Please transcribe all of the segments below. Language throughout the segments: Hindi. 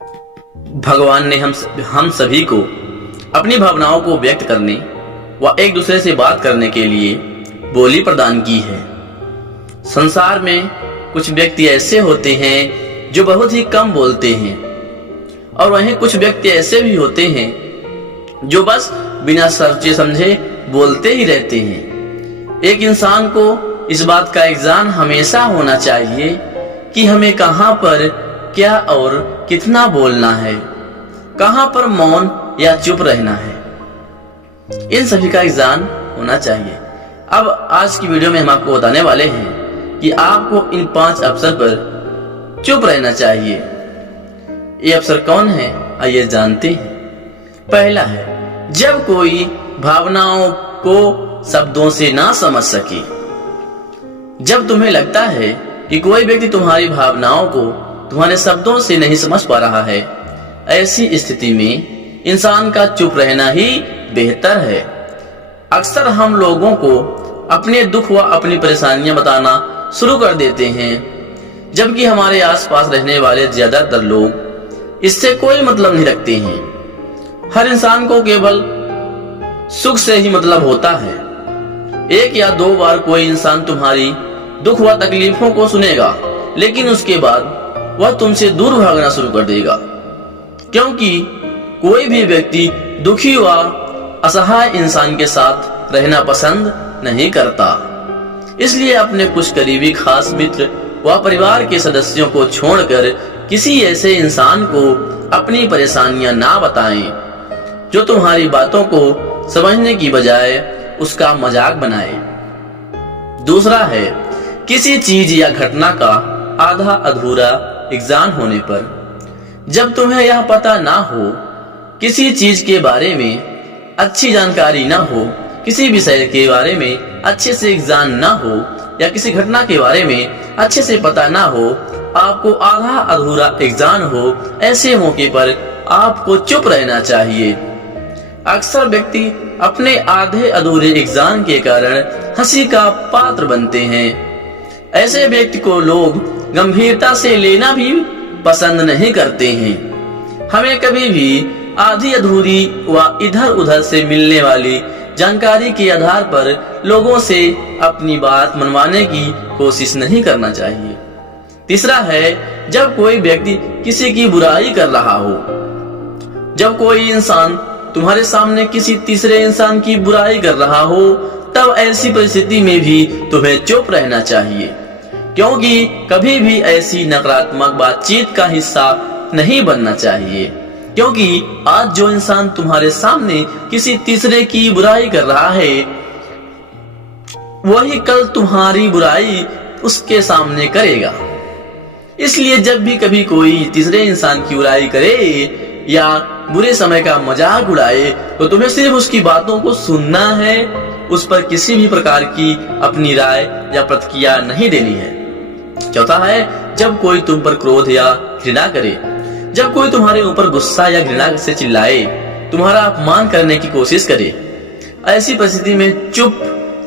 भगवान ने हम सभी को अपनी भावनाओं को व्यक्त करने व एक दूसरे से बात करने के लिए बोली प्रदान की है। संसार में कुछ व्यक्ति ऐसे होते हैं जो बहुत ही कम बोलते हैं और वहीं कुछ व्यक्ति ऐसे भी होते हैं जो बस बिना सोचे समझे बोलते ही रहते हैं। एक इंसान को इस बात का ज्ञान हमेशा होना चाहिए कि हमें कहां पर क्या और कितना बोलना है, कहां पर मौन या चुप रहना है, इन सभी का ज्ञान होना चाहिए। अब आज की वीडियो में हम आपको बताने वाले हैं कि आपको इन 5 अवसर पर चुप रहना चाहिए। ये अवसर कौन है, आइए जानते हैं। पहला है, जब कोई भावनाओं को शब्दों से ना समझ सके। जब तुम्हें लगता है कि कोई व्यक्ति तुम्हारी भावनाओं को तुम्हारे शब्दों से नहीं समझ पा रहा है, ऐसी स्थिति में इंसान का चुप रहना ही बेहतर है। अक्सर हम लोगों को अपने दुख व अपनी परेशानियां बताना शुरू कर देते हैं, जबकि हमारे आसपास रहने वाले ज्यादातर लोग इससे कोई मतलब नहीं रखते हैं। हर इंसान को केवल सुख से ही मतलब होता है। 1 या 2 बार कोई इंसान तुम्हारी दुख व तकलीफों को सुनेगा, लेकिन उसके बाद वह तुमसे दूर भागना शुरू कर देगा, क्योंकि कोई भी व्यक्ति दुखी व असहाय इंसान के साथ रहना पसंद नहीं करता। इसलिए अपने कुछ करीबी खास मित्र व परिवार के सदस्यों को छोड़कर किसी ऐसे इंसान को अपनी परेशानियां ना बताएं जो तुम्हारी बातों को समझने की बजाय उसका मजाक बनाए। दूसरा है, किसी चीज या घटना का आधा अधूरा ज्ञान होने पर। जब तुम्हें यह पता ना हो, किसी चीज के बारे में अच्छी जानकारी ना हो, किसी विषय के बारे में अच्छे से ज्ञान ना हो या किसी घटना के बारे में अच्छे से पता ना हो, आपको आधा अधूरा ज्ञान हो, ऐसे मौके पर आपको चुप रहना चाहिए। अक्सर व्यक्ति अपने आधे अधूरे ज्ञान के कारण हंसी का पात्र बनते हैं। ऐसे व्यक्ति को लोग गंभीरता से लेना भी पसंद नहीं करते हैं। हमें कभी भी आधी अधूरी व इधर उधर से मिलने वाली जानकारी के आधार पर लोगों से अपनी बात मनवाने की कोशिश नहीं करना चाहिए। तीसरा है, जब कोई व्यक्ति किसी की बुराई कर रहा हो। जब कोई इंसान तुम्हारे सामने किसी तीसरे इंसान की बुराई कर रहा हो, तब ऐसी परिस्थिति में भी तुम्हें चुप रहना चाहिए, क्योंकि कभी भी ऐसी नकारात्मक बातचीत का हिस्सा नहीं बनना चाहिए। क्योंकि आज जो इंसान तुम्हारे सामने किसी तीसरे की बुराई कर रहा है, वही कल तुम्हारी बुराई उसके सामने करेगा। इसलिए जब भी कभी कोई तीसरे इंसान की बुराई करे या बुरे समय का मजाक उड़ाए, तो तुम्हें सिर्फ उसकी बातों को सुनना है, उस पर किसी भी प्रकार की अपनी राय या प्रतिक्रिया नहीं देनी है। चौथा है, जब कोई तुम पर क्रोध या घृणा करे। जब कोई तुम्हारे ऊपर गुस्सा या घृणा से चिल्लाए, तुम्हारा अपमान करने की कोशिश करे, ऐसी परिस्थिति में चुप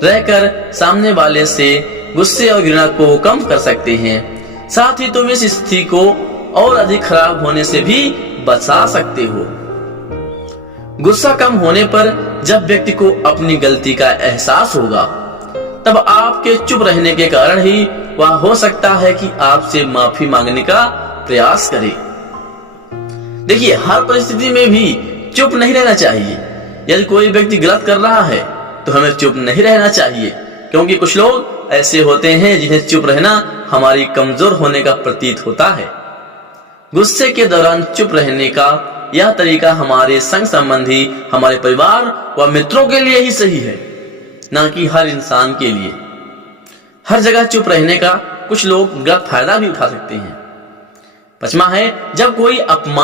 रहकर सामने वाले से गुस्से और घृणा को कम कर सकते हैं। साथ ही तुम इस स्थिति को और अधिक खराब होने से भी बचा सकते हो। गुस्सा कम होने पर जब व्यक्ति को अपनी गलती का एहसास होगा, तब आपके चुप रहने के कारण ही वह हो सकता है कि आपसे माफी मांगने का प्रयास करे। देखिए, हर परिस्थिति में भी चुप नहीं रहना चाहिए। यदि कोई व्यक्ति गलत कर रहा है तो हमें चुप नहीं रहना चाहिए, क्योंकि कुछ लोग ऐसे होते हैं जिन्हें चुप रहना हमारी कमजोर होने का प्रतीत होता है। गुस्से के दौरान चुप रहने का यह तरीका हमारे संग संबंधी, हमारे परिवार व मित्रों के लिए ही सही है, ना कि हर इंसान के लिए। हर जगह चुप रहने का कुछ लोग गलत फायदा भी उठा सकते हैं। 5वां है, जब कोई अपमान